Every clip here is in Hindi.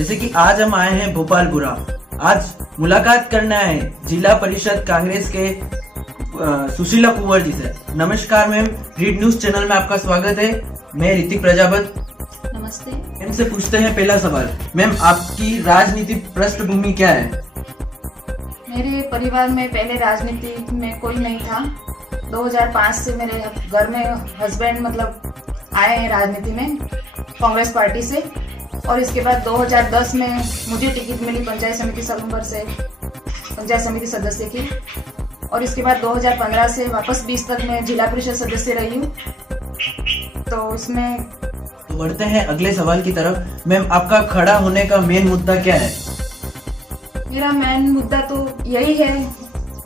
जैसे कि आज हम आए हैं भोपालपुरा। आज मुलाकात करना है जिला परिषद कांग्रेस के सुशीला कुंवर जी से। नमस्कार मैम, रीड न्यूज चैनल में आपका स्वागत है। मैं ऋतिक प्रजापत। नमस्ते। मैम से पूछते हैं पहला सवाल। मैम, आपकी राजनीतिक पृष्ठभूमि क्या है? मेरे परिवार में पहले राजनीति में कोई नहीं था। 2005 से मेरे घर में हस्बैंड आए हैं राजनीति में कांग्रेस पार्टी से, और इसके बाद 2010 में मुझे टिकट मिली पंचायत समिति सलूमबर से, पंचायत समिति सदस्य की, और इसके बाद 2015 से वापस 20 तक मैं जिला परिषद सदस्य रही हूँ। तो इसमें बढ़ते हैं अगले सवाल की तरफ। मैम, आपका खड़ा होने का मेन मुद्दा क्या है? मेरा मेन मुद्दा तो यही है,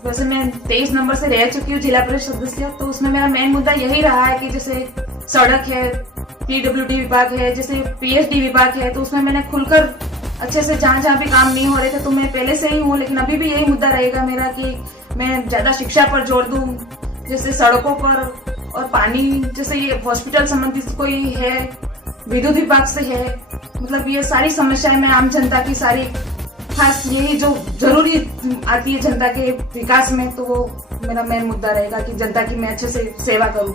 वैसे मैं 23 नंबर से रह चुकी हूँ जिला परिषद सदस्य, तो उसमें मेरा मेन मुद्दा यही रहा है कि जैसे सड़क है, पीडब्ल्यूडी विभाग है, जैसे पीएचडी विभाग है, तो उसमें मैंने खुलकर अच्छे से जहाँ भी काम नहीं हो रहे थे तो मैं पहले से ही हूँ, लेकिन अभी भी यही मुद्दा रहेगा मेरा कि मैं ज्यादा शिक्षा पर जोर दूं, जैसे सड़कों पर और पानी, जैसे ये हॉस्पिटल संबंधित कोई है, विद्युत विभाग से है, ये सारी समस्याएं मैं आम जनता की सारी, खास यही जो जरूरी आती है जनता के विकास में, तो वो मेरा मेन मुद्दा रहेगा कि जनता की मैं अच्छे से सेवा करूं।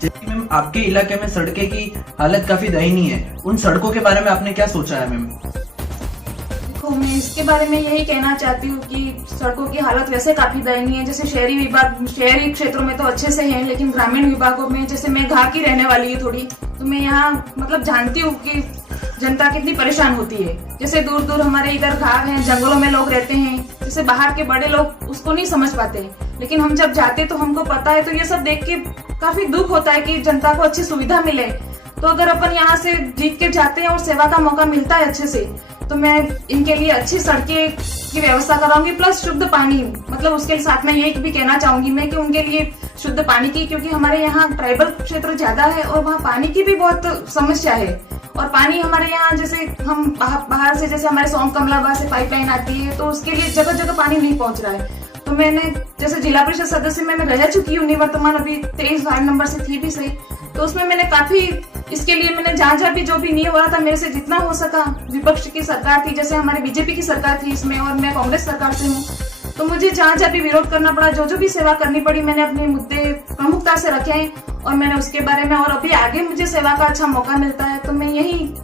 जैसे मैम, आपके इलाके में सड़कें की हालत काफी दयनीय है, उन सड़कों के बारे में आपने क्या सोचा है मैम? देखो, मैं इसके बारे में यही कहना चाहती हूँ कि सड़कों की हालत वैसे काफी दयनीय है। जैसे शहरी क्षेत्रों में तो अच्छे से है, लेकिन ग्रामीण विभागों में, जैसे मैं घाट की रहने वाली हूँ थोड़ी, तो मैं यहाँ जानती हूँ कि जनता कितनी परेशान होती है। जैसे दूर दूर हमारे इधर घाट हैं, जंगलों में लोग रहते हैं, जैसे बाहर के बड़े लोग उसको नहीं समझ पाते, लेकिन हम जब जाते तो हमको पता है। तो ये सब देख के काफी दुख होता है कि जनता को अच्छी सुविधा मिले। तो अगर अपन यहाँ से जीत के जाते हैं और सेवा का मौका मिलता है अच्छे से, तो मैं इनके लिए अच्छी सड़कें की व्यवस्था कराऊंगी, प्लस शुद्ध पानी। उसके साथ में ये भी कहना चाहूंगी मैं कि उनके लिए शुद्ध पानी की, क्योंकि हमारे यहाँ ट्राइबल क्षेत्र ज्यादा है और वहाँ पानी की भी बहुत समस्या है। और पानी हमारे यहाँ, जैसे हम बाहर से, जैसे हमारे सोम कमलाबाद से पाइपलाइन आती है, तो उसके लिए जगह जगह पानी नहीं पहुंच रहा है। तो मैंने जैसे जिला परिषद सदस्य में मैं रह चुकी हूँ निवर्तमान, अभी 23 वार्ड नंबर से थी भी सही, तो उसमें मैंने काफी इसके लिए मैंने जहाँ भी जो भी नहीं हो रहा था मेरे से जितना हो सका, विपक्ष की सरकार थी, जैसे हमारे बीजेपी की सरकार थी इसमें, और मैं कांग्रेस सरकार से हूँ, तो मुझे जहाँ भी विरोध करना पड़ा, जो भी सेवा करनी पड़ी, मैंने अपने मुद्दे प्रमुखता से रखे हैं और मैंने उसके बारे में, और अभी आगे मुझे सेवा का अच्छा मौका मिलता है, तो मैं यही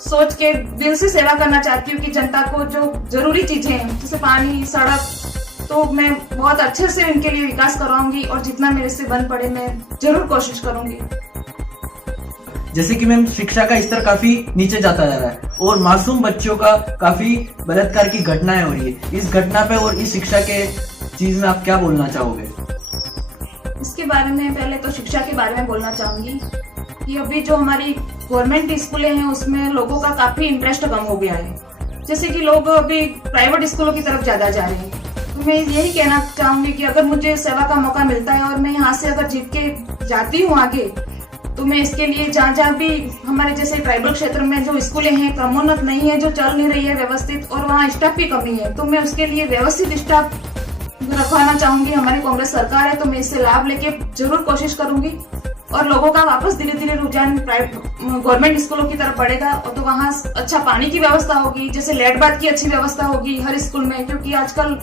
सोच के दिल से सेवा करना चाहती हूँ कि जनता को जो जरूरी चीजें हैं, जैसे पानी, सड़क, तो मैं बहुत अच्छे से उनके लिए विकास कराऊंगी और जितना मेरे से बन पड़े मैं जरूर कोशिश करूंगी। जैसे कि मैम, शिक्षा का स्तर काफी नीचे जाता जा रहा है और मासूम बच्चों का काफी बलात्कार की घटनाएं हो रही है। इस घटना पे और इस शिक्षा के चीज में आप क्या बोलना चाहोगे? इसके बारे में पहले तो शिक्षा के बारे में बोलना चाहूंगी कि अभी जो हमारी गवर्नमेंट स्कूलें हैं उसमें लोगों का काफी इंटरेस्ट कम हो गया है। जैसे कि लोग अभी प्राइवेट स्कूलों की तरफ ज्यादा जा रहे हैं। तो मैं यही कहना चाहूंगी कि अगर मुझे सेवा का मौका मिलता है और मैं यहाँ से अगर जीत के जाती हूँ आगे, तो मैं इसके लिए जहाँ भी हमारे जैसे ट्राइबल क्षेत्र में जो स्कूलें हैं क्रमोन्नत नहीं है, जो चल नहीं रही है व्यवस्थित, और वहाँ स्टाफ की कमी है, तो मैं उसके लिए व्यवस्थित स्टाफ रखवाना चाहूंगी। हमारी कांग्रेस सरकार है तो मैं इससे लाभ लेके जरूर कोशिश करूंगी और लोगों का वापस धीरे धीरे रुझान गवर्नमेंट स्कूलों की तरफ बढ़ेगा, और तो वहाँ अच्छा पानी की व्यवस्था होगी, जैसे लेट बात की अच्छी व्यवस्था होगी हर स्कूल में, क्योंकि आजकल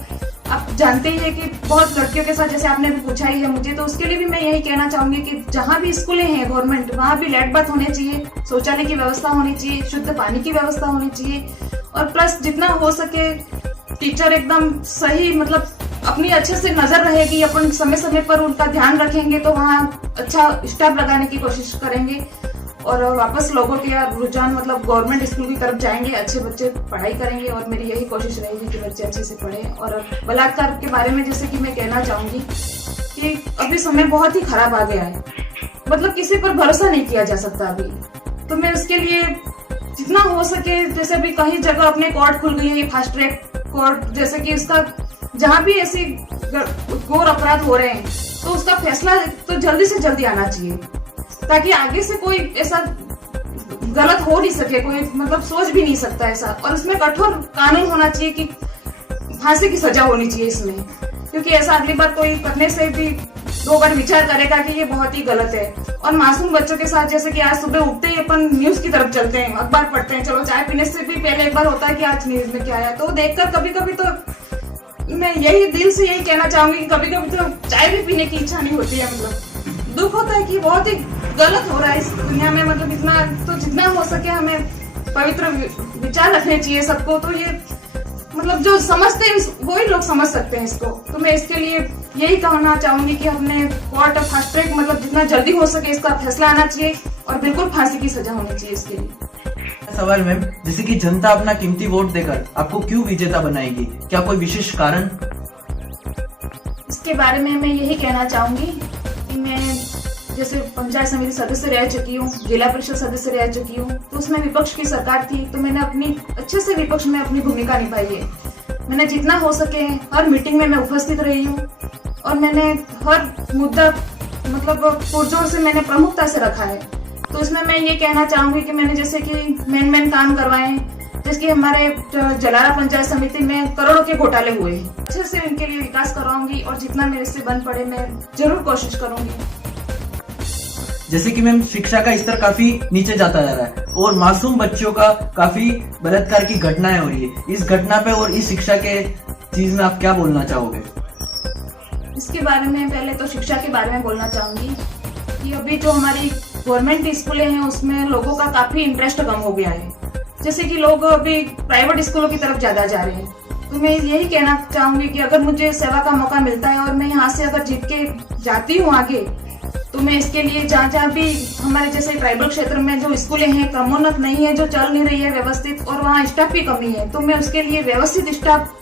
आप जानते ही है कि बहुत लड़कियों के साथ, जैसे आपने भी पूछा ही है मुझे, तो उसके लिए भी मैं यही कहना चाहूंगी कि जहाँ भी स्कूलें हैं गवर्नमेंट, वहाँ भी लेट बात होने चाहिए, शौचालय की व्यवस्था होनी चाहिए, शुद्ध पानी की व्यवस्था होनी चाहिए, और प्लस जितना हो सके टीचर एकदम सही, अपनी अच्छे से नजर रहेगी, अपन समय समय पर उनका ध्यान रखेंगे, तो वहाँ अच्छा स्टाफ लगाने की कोशिश करेंगे और वापस लोगों के रुझान गवर्नमेंट स्कूल की तरफ जाएंगे, अच्छे बच्चे पढ़ाई करेंगे, और मेरी यही कोशिश रहेगी कि बच्चे अच्छे से पढ़ें। और बलात्कार के बारे में जैसे कि मैं कहना चाहूंगी कि अभी समय बहुत ही खराब आ गया है, किसी पर भरोसा नहीं किया जा सकता अभी, तो मैं उसके लिए जितना हो सके, जैसे अभी कहीं जगह अपने कोर्ट खुल गई है, फास्ट ट्रैक कोर्ट, जैसे कि इसका जहाँ भी ऐसे घोर अपराध हो रहे हैं तो उसका फैसला तो जल्दी से जल्दी आना चाहिए, ताकि आगे से कोई ऐसा गलत हो नहीं सके, कोई सोच भी नहीं सकता ऐसा, और इसमें कठोर कानून होना चाहिए कि फांसी की सजा होनी चाहिए इसमें, क्योंकि ऐसा अगली बार कोई करने से भी दो बार विचार करेगा कि ये बहुत ही गलत है। और मासूम बच्चों के साथ जैसे कि आज सुबह उठते ही अपन न्यूज की तरफ चलते हैं, अखबार पढ़ते हैं, चलो चाय पीने से भी पहले एक बार होता है कि आज न्यूज में क्या आया, तो देखकर कभी कभी तो मैं यही दिल से यही कहना चाहूंगी कि कभी कभी तो चाय भी पीने की इच्छा नहीं होती है। मतलब दुख होता है कि बहुत ही गलत हो रहा है इस दुनिया में। मतलब इतना तो जितना हो सके हमें पवित्र विचार रखने चाहिए सबको। तो ये मतलब जो समझते हैं वही लोग समझ सकते हैं इसको। तो मैं इसके लिए यही कहना चाहूंगी कि हमने कोर्ट फास्ट ट्रैक मतलब जितना जल्दी हो सके इसका फैसला आना चाहिए और बिल्कुल फांसी की सजा होनी चाहिए इसके लिए। सवाल मैम, जैसे कि जनता अपना कीमती वोट देकर आपको क्यों विजेता बनाएगी, क्या कोई विशेष कारण? इसके बारे में मैं यही कहना चाहूंगी कि मैं जैसे पंचायत समिति सदस्य रह चुकी हूँ, जिला परिषद सदस्य रह चुकी हूँ, तो उसमें विपक्ष की सरकार थी, तो मैंने अपनी अच्छे से विपक्ष में अपनी भूमिका निभाई है। मैंने जितना हो सके हर मीटिंग में मैं उपस्थित रही हूँ और मैंने हर मुद्दा मतलब पुरजोर से मैंने प्रमुखता से रखा है। तो इसमें मैं ये कहना चाहूंगी कि मैंने जैसे कि मेन काम करवाए, जैसे हमारे जलारा पंचायत समिति में करोड़ों के घोटाले हुए, अच्छे से उनके लिए विकास करवाऊंगी और जितना मेरे से बन पड़े मैं जरूर कोशिश करूंगी। जैसे कि मैम शिक्षा का स्तर काफी नीचे जाता जा रहा है और मासूम बच्चों का काफी बलात्कार की घटनाएं हो रही है, इस घटना पे और इस शिक्षा के चीज में आप क्या बोलना चाहोगे? इसके बारे में पहले तो शिक्षा के बारे में बोलना चाहूंगी कि अभी जो हमारी गवर्नमेंट स्कूलें हैं उसमें लोगों का काफी इंटरेस्ट कम हो गया है। जैसे कि लोग अभी प्राइवेट स्कूलों की तरफ ज्यादा जा रहे हैं। तो मैं यही कहना चाहूंगी कि अगर मुझे सेवा का मौका मिलता है और मैं यहाँ से अगर जीत के जाती हूँ आगे, तो मैं इसके लिए जहाँ भी हमारे जैसे ट्राइबल क्षेत्र में जो स्कूलें हैं क्रमोन्नत नहीं है, जो चल नहीं रही है व्यवस्थित और वहाँ स्टाफ की कमी है, तो मैं उसके लिए व्यवस्थित स्टाफ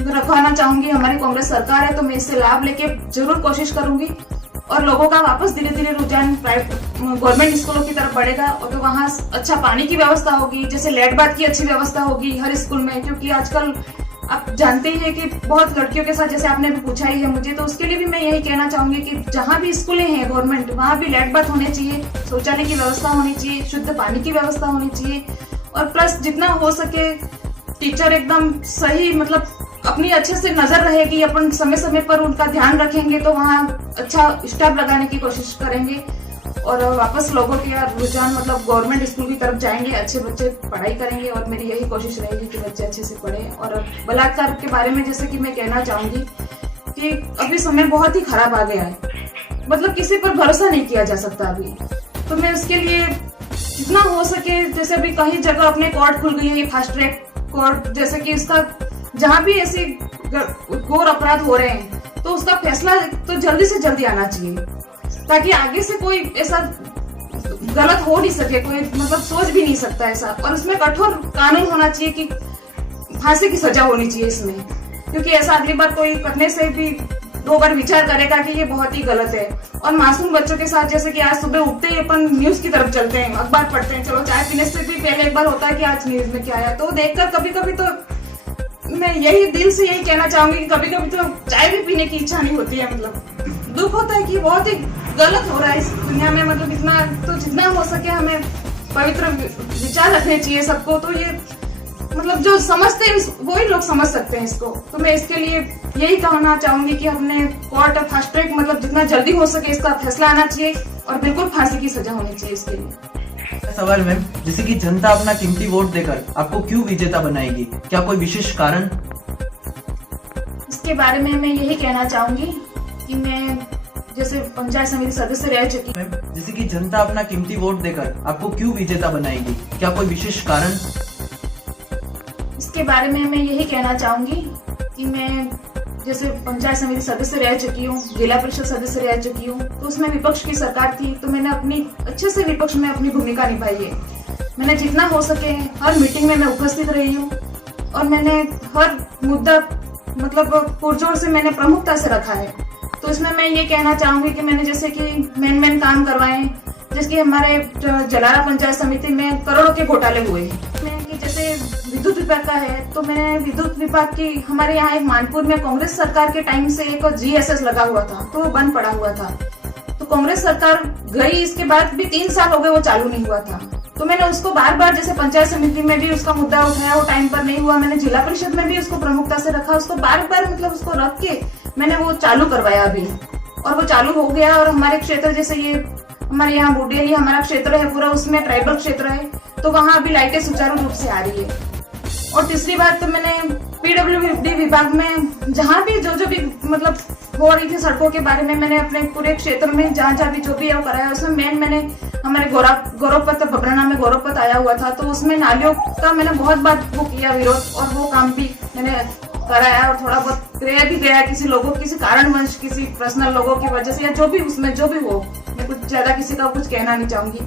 रखवाना चाहूंगी। हमारी कांग्रेस सरकार है तो मैं इससे लाभ लेके जरूर कोशिश करूंगी और लोगों का वापस धीरे धीरे रुझान गवर्नमेंट स्कूलों की तरफ बढ़ेगा और तो वहाँ अच्छा पानी की व्यवस्था होगी, जैसे लेट बात की अच्छी व्यवस्था होगी हर स्कूल में। क्योंकि आजकल आप जानते ही हैं कि बहुत लड़कियों के साथ जैसे आपने भी पूछा ही है मुझे, तो उसके लिए भी मैं यही कहना चाहूंगी कि जहाँ भी स्कूलें हैं गवर्नमेंट वहाँ भी लेट बात होने चाहिए, शौचालय की व्यवस्था होनी चाहिए, शुद्ध पानी की व्यवस्था होनी चाहिए और प्लस जितना हो सके टीचर एकदम सही मतलब अपनी अच्छे से नजर रहेगी, अपन समय समय पर उनका ध्यान रखेंगे तो वहाँ अच्छा स्टाफ लगाने की कोशिश करेंगे और वापस लोगों के रुझान मतलब गवर्नमेंट स्कूल की तरफ जाएंगे, अच्छे बच्चे पढ़ाई करेंगे और मेरी यही कोशिश रहेगी कि बच्चे अच्छे से पढ़े। और बलात्कार के बारे में जैसे कि मैं कहना चाहूंगी कि अभी समय बहुत ही खराब आ गया है, मतलब किसी पर भरोसा नहीं किया जा सकता अभी। तो मैं उसके लिए जितना हो सके, जैसे अभी कई जगह अपने कोर्ट खुल गई है, फास्ट ट्रैक कोर्ट, जैसे कि इसका जहाँ भी ऐसे घोर अपराध हो रहे हैं तो उसका फैसला तो जल्दी से जल्दी आना चाहिए ताकि आगे से कोई ऐसा गलत हो नहीं सके, कोई मतलब सोच भी नहीं सकता ऐसा। और इसमें कठोर कानून होना चाहिए कि फांसी की सजा होनी चाहिए इसमें, क्योंकि ऐसा अगली बार कोई करने से भी दो बार विचार करेगा कि ये बहुत ही गलत है। और मासूम बच्चों के साथ जैसे कि आज सुबह उठते ही अपन न्यूज की तरफ चलते हैं, अखबार पढ़ते हैं, चलो चाय पीने से भी पहले एक बार होता है कि आज न्यूज में क्या आया, तो देखकर कभी कभी तो मैं यही दिल से यही कहना चाहूंगी कि कभी कभी तो चाय भी पीने की इच्छा नहीं होती है। मतलब दुख होता है कि बहुत ही गलत हो रहा है इस दुनिया में। मतलब इतना तो जितना हो सके हमें पवित्र विचार रखने चाहिए सबको। तो ये मतलब जो समझते हैं वही लोग समझ सकते हैं इसको। तो मैं इसके लिए यही कहना चाहूंगी कि हमने कोर्ट फास्ट ट्रैक मतलब जितना जल्दी हो सके इसका फैसला आना चाहिए और बिल्कुल फांसी की सजा होनी चाहिए इसके लिए। सवाल मैम, जैसे कि जनता अपना कीमती वोट देकर आपको क्यों विजेता बनाएगी, क्या कोई विशेष कारण? इसके बारे में मैं यही कहना चाहूंगी कि मैं जैसे पंचायत समिति सदस्य रह चुकी मैम, जैसे कि जनता अपना कीमती वोट देकर आपको क्यों विजेता बनाएगी, क्या कोई विशेष कारण? इसके बारे में मैं यही कहना चाहूंगी कि मैं जैसे पंचायत समिति सदस्य रह चुकी हूँ, जिला परिषद सदस्य रह चुकी हूँ, तो उसमें विपक्ष की सरकार थी, तो मैंने अपनी अच्छे से विपक्ष में अपनी भूमिका निभाई है। मैंने जितना हो सके हर मीटिंग में मैं उपस्थित रही हूँ और मैंने हर मुद्दा मतलब पुरजोर से मैंने प्रमुखता से रखा है। तो इसमें मैं ये कहना चाहूंगी कि मैंने जैसे कि मेन काम करवाए, जैसे हमारे जलारा पंचायत समिति में करोड़ों के घोटाले हुए। जैसे विद्युत विभाग का है तो मैं विद्युत विभाग की हमारे यहाँ एक मानपुर में कांग्रेस सरकार के टाइम से एक GSS लगा हुआ था, तो वो बंद पड़ा हुआ था। तो कांग्रेस सरकार गई, इसके बाद भी 3 साल हो गए वो चालू नहीं हुआ था। तो मैंने उसको बार जैसे पंचायत समिति में भी उसका मुद्दा उठाया, वो टाइम पर नहीं हुआ। मैंने जिला परिषद में भी उसको प्रमुखता से रखा, उसको बार मतलब उसको रख के मैंने वो चालू करवाया अभी। और वो चालू हो गया। और हमारे क्षेत्र जैसे ये हमारे यहाँ बुडेली हमारा क्षेत्र है पूरा, उसमें ट्राइबल क्षेत्र है, तो वहाँ अभी लाइटें सुचारू रूप से आ रही है। और तीसरी बात तो मैंने पीडब्ल्यूडी विभाग में जहाँ भी जो भी मतलब हो रही थी सड़कों के बारे में, मैंने अपने पूरे क्षेत्र में जहाँ भी जो भी है वो कराया। उसमें मैंने हमारे गौरव पत्र बबरना में गौरव पत्र आया हुआ था, तो उसमें नालियों का मैंने बहुत बार वो किया विरोध, और वो काम भी मैंने कराया। और थोड़ा बहुत रह भी गया किसी लोगों किसी कारणवश किसी पर्सनल लोगों की वजह से, या जो भी उसमें जो भी हो, मैं कुछ ज्यादा किसी का कुछ कहना नहीं चाहूंगी,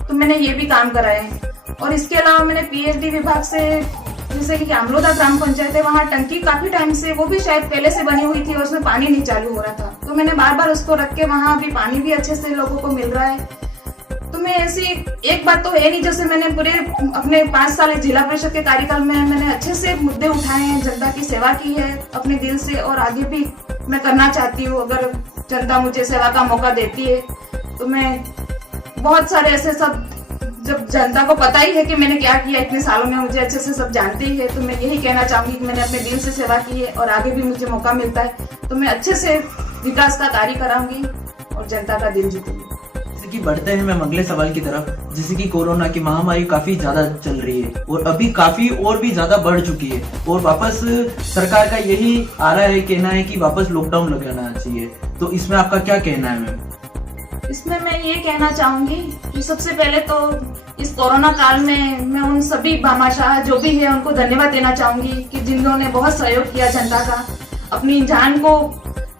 तो मैंने ये भी काम कराए हैं। और इसके अलावा मैंने पीएचडी विभाग से जैसे कि आमलोदा ग्राम पंचायत है, वहाँ टंकी काफी टाइम से वो भी शायद पहले से बनी हुई थी और उसमें पानी नहीं चालू हो रहा था, तो मैंने बार बार उसको रख के वहाँ अभी पानी भी अच्छे से लोगों को मिल रहा है। तो मैं ऐसी एक बात तो है नहीं, जैसे मैंने पूरे अपने 5 साल जिला परिषद के कार्यकाल में मैंने अच्छे से मुद्दे उठाए हैं, जनता की सेवा की है अपने दिल से, और आगे भी मैं करना चाहती हूँ। अगर जनता मुझे सेवा का मौका देती है तो मैं बहुत सारे ऐसे सब, जब जनता को पता ही है कि मैंने क्या किया इतने सालों में, मुझे अच्छे से सब जानते ही है, तो मैं यही कहना चाहूंगी कि मैंने अपने दिल से सेवा की है और आगे भी मुझे मौका मिलता है तो मैं अच्छे से विकास का कार्य कराऊंगी और जनता का दिल जीतूंगी। जैसे कि बढ़ते हैं मैं अगले सवाल की तरफ, जैसे कि कोरोना की महामारी काफी ज्यादा चल रही है और अभी काफी और भी ज्यादा बढ़ चुकी है, और वापस सरकार का यही आ रहा है कहना है कि वापस लॉकडाउन लगाना चाहिए, तो इसमें आपका क्या कहना है मैम? इसमें मैं ये कहना चाहूंगी कि सबसे पहले तो इस कोरोना काल में मैं उन सभी भामाशाह जो भी है उनको धन्यवाद देना चाहूंगी कि जिन्होंने बहुत सहयोग किया जनता का, अपनी जान को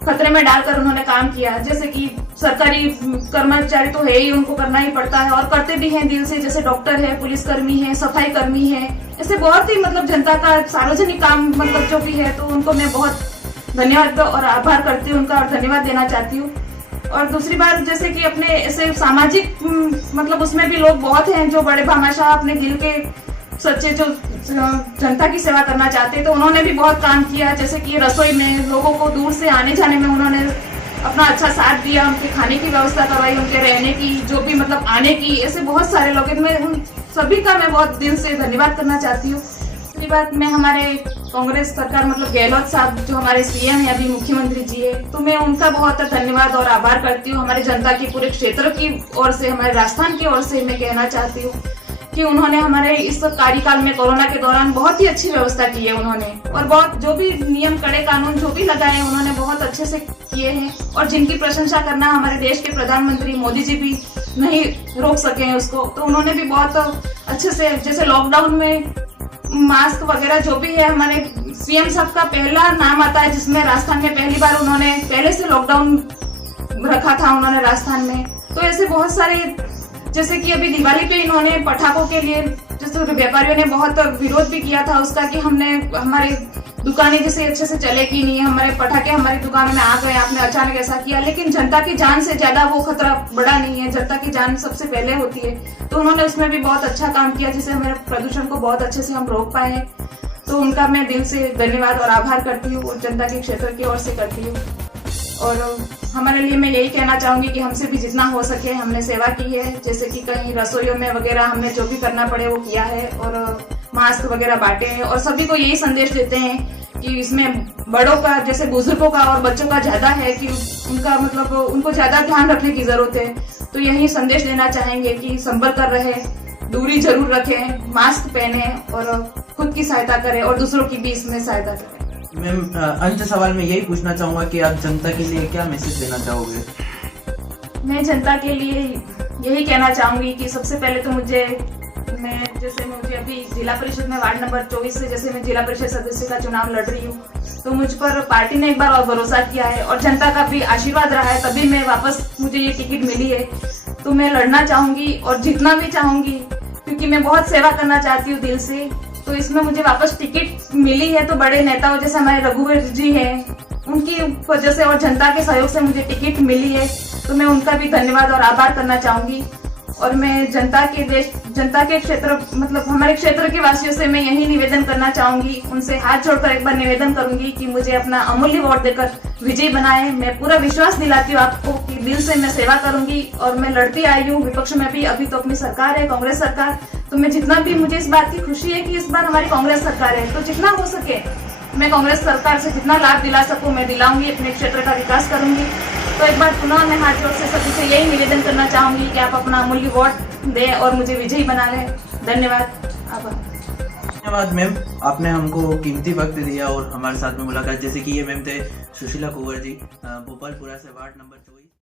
खतरे में डालकर उन्होंने काम किया। जैसे कि सरकारी कर्मचारी तो है ही, उनको करना ही पड़ता है और करते भी हैं दिल से, जैसे डॉक्टर है, पुलिसकर्मी है, सफाई कर्मी है, ऐसे बहुत ही मतलब जनता का सार्वजनिक काम मतलब जो भी है, तो उनको मैं बहुत धन्यवाद और आभार करती हूँ उनका, और धन्यवाद देना चाहती हूँ। और दूसरी बात जैसे कि अपने ऐसे सामाजिक मतलब उसमें भी लोग बहुत हैं जो बड़े भामाशाह अपने दिल के सच्चे जो जनता की सेवा करना चाहते हैं, तो उन्होंने भी बहुत काम किया। जैसे कि रसोई में लोगों को दूर से आने जाने में उन्होंने अपना अच्छा साथ दिया, उनके खाने की व्यवस्था करवाई, उनके रहने की जो भी मतलब आने की, ऐसे बहुत सारे लोग, मैं उन सभी का मैं बहुत दिल से धन्यवाद करना चाहती हूँ। दूसरी बात मैं हमारे कांग्रेस सरकार मतलब गहलोत साहब जो हमारे सीएम है अभी मुख्यमंत्री जी है, तो मैं उनका बहुत धन्यवाद और आभार करती हूँ। हमारे जनता की पूरे क्षेत्र की ओर से, हमारे राजस्थान की ओर से मैं कहना चाहती हूँ कि उन्होंने हमारे इस कार्यकाल में कोरोना के दौरान बहुत ही अच्छी व्यवस्था की है उन्होंने, और बहुत जो भी नियम कड़े कानून जो भी लगाए उन्होंने बहुत अच्छे से किए हैं, और जिनकी प्रशंसा करना हमारे देश के प्रधानमंत्री मोदी जी भी नहीं रोक सके हैं उसको, तो उन्होंने भी बहुत अच्छे से, जैसे लॉकडाउन में मास्क वगैरह जो भी है, हमारे सीएम साहब का पहला नाम आता है जिसमें राजस्थान में पहली बार उन्होंने पहले से लॉकडाउन रखा था उन्होंने राजस्थान में। तो ऐसे बहुत सारे, जैसे कि अभी दिवाली पे इन्होंने पटाखों के लिए जैसे व्यापारियों ने बहुत विरोध भी किया था उसका कि हमने हमारी दुकानें जैसे अच्छे से चलेगी नहीं, हमारे पटाखे हमारी दुकानों में आ गए, आपने अचानक ऐसा किया, लेकिन जनता की जान से ज्यादा वो खतरा बड़ा नहीं है, जनता की जान सबसे पहले होती है, तो उन्होंने उसमें भी बहुत अच्छा काम किया जिससे हमारे प्रदूषण को बहुत अच्छे से हम रोक पाए हैं। तो उनका मैं दिल से धन्यवाद और आभार करती हूँ और जनता के क्षेत्र की ओर से करती हूँ। और हमारे लिए मैं यही कहना चाहूंगी कि हमसे भी जितना हो सके हमने सेवा की है, जैसे कि कहीं रसोइयों में वगैरह हमने जो भी करना पड़े वो किया है, और मास्क वगैरह बांटे हैं, और सभी को यही संदेश देते हैं कि इसमें बड़ों का जैसे बुजुर्गों का और बच्चों का ज्यादा है कि उनका मतलब उनको ज्यादा ध्यान रखने की जरूरत है। तो यही संदेश देना चाहेंगे कि संभल कर रहे, दूरी जरूर रखें, मास्क पहने और खुद की सहायता करें और दूसरों की भी इसमें सहायता करें। मैम अंत सवाल में यही पूछना चाहूंगा कि आप जनता के लिए क्या मैसेज देना चाहोगे? मैं जनता के लिए यही कहना चाहूंगी कि सबसे पहले तो मुझे अभी जिला परिषद में वार्ड नंबर 24 से जैसे मैं जिला परिषद सदस्य का चुनाव लड़ रही हूँ, तो मुझ पर पार्टी ने एक बार और भरोसा किया है और जनता का भी आशीर्वाद रहा है, तभी मैं वापस मुझे ये टिकट मिली है। तो मैं लड़ना चाहूंगी और जीतना भी चाहूंगी, क्योंकि मैं बहुत सेवा करना चाहती हूँ दिल से। तो इसमें मुझे वापस टिकट मिली है, तो बड़े नेताओं जैसे हमारे रघुवीर जी हैं, उनकी वजह से और जनता के सहयोग से मुझे टिकट मिली है, तो मैं उनका भी धन्यवाद और आभार करना चाहूंगी। और मैं जनता के क्षेत्र मतलब हमारे क्षेत्र के वासियों से मैं यही निवेदन करना चाहूंगी, उनसे हाथ जोड़कर एक बार निवेदन करूंगी कि मुझे अपना अमूल्य वोट देकर विजयी बनाए। मैं पूरा विश्वास दिलाती हूँ आपको कि दिल से मैं सेवा करूंगी और मैं लड़ती आई हूँ विपक्ष में भी। अभी तो अपनी सरकार है कांग्रेस सरकार, तो मैं जितना भी, मुझे इस बात की खुशी है कि इस बार हमारी कांग्रेस सरकार है, तो जितना हो सके मैं कांग्रेस सरकार से जितना लाभ दिला सकूं मैं दिलाऊंगी, अपने क्षेत्र का विकास करूंगी। तो एक बार पुनः मैं हाथ जोड़ से सभी से यही निवेदन करना चाहूंगी कि आप अपना अमूल्य वोट दें और मुझे विजयी बना लें। धन्यवाद। आभार। धन्यवाद मैम, आपने हमको कीमती वक्त दिया और हमारे साथ में मुलाकात। जैसे कि ये मैम थे सुशीला कुंवर जी, भोपालपुरा से वार्ड नंबर 24।